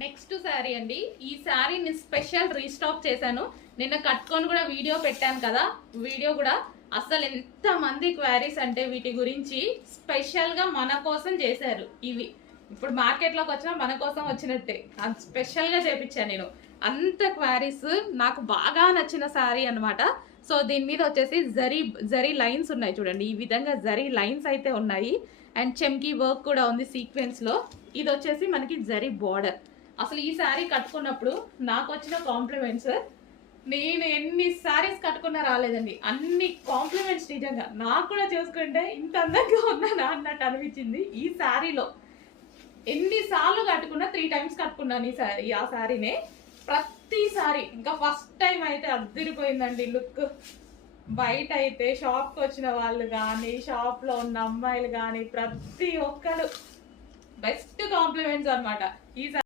Next sari అండి. ఈ శారీని స్పెషల్ రీస్టాక్ చేశాను. నిన్న కట్టుకొని కూడా వీడియో పెట్టాను కదా, వీడియో కూడా అసలు ఎంత మంది క్వారీస్ అంటే వీటి గురించి స్పెషల్ గా మన కోసం చేశారు. ఇవి ఇప్పుడు మార్కెట్ లోకి వచ్చినా మన కోసం వచ్చినట్టే, అంత స్పెషల్ గా చేపించాను నేను. అంత క్వారీస్ నాకు బాగా నచ్చిన శారీ అనమాట. సో దీని మీద వచ్చేసి జరీ లైన్స్ ఉన్నాయి చూడండి, ఈ విధంగా జరీ లైన్స్ అయితే ఉన్నాయి. అండ్ చెమ్కీ వర్క్ కూడా ఉంది సీక్వెన్స్ లో. ఇది వచ్చేసి మనకి జరీ బార్డర్. అసలు ఈ శారీ కట్టుకున్నప్పుడు నాకు వచ్చిన కాంప్లిమెంట్స్, నేను ఎన్ని శారీస్ కట్టుకున్నా రాలేదండి. అన్ని కాంప్లిమెంట్స్ నిజంగా. నాకు కూడా చూసుకుంటే ఇంత అందంగా ఉన్నానా అన్నట్టు అనిపించింది. ఈ శారీలో ఎన్నిసార్లు కట్టుకున్నా 3 times కట్టుకున్నాను ఈ శారీ. ఆ శారీనే ప్రతిసారి ఇంకా ఫస్ట్ టైం అయితే అద్దరిపోయిందండి లుక్. బయట అయితే షాప్కి వచ్చిన వాళ్ళు కానీ, షాప్లో ఉన్న అమ్మాయిలు కానీ ప్రతి ఒక్కరు బెస్ట్ కాంప్లిమెంట్స్ అనమాట ఈ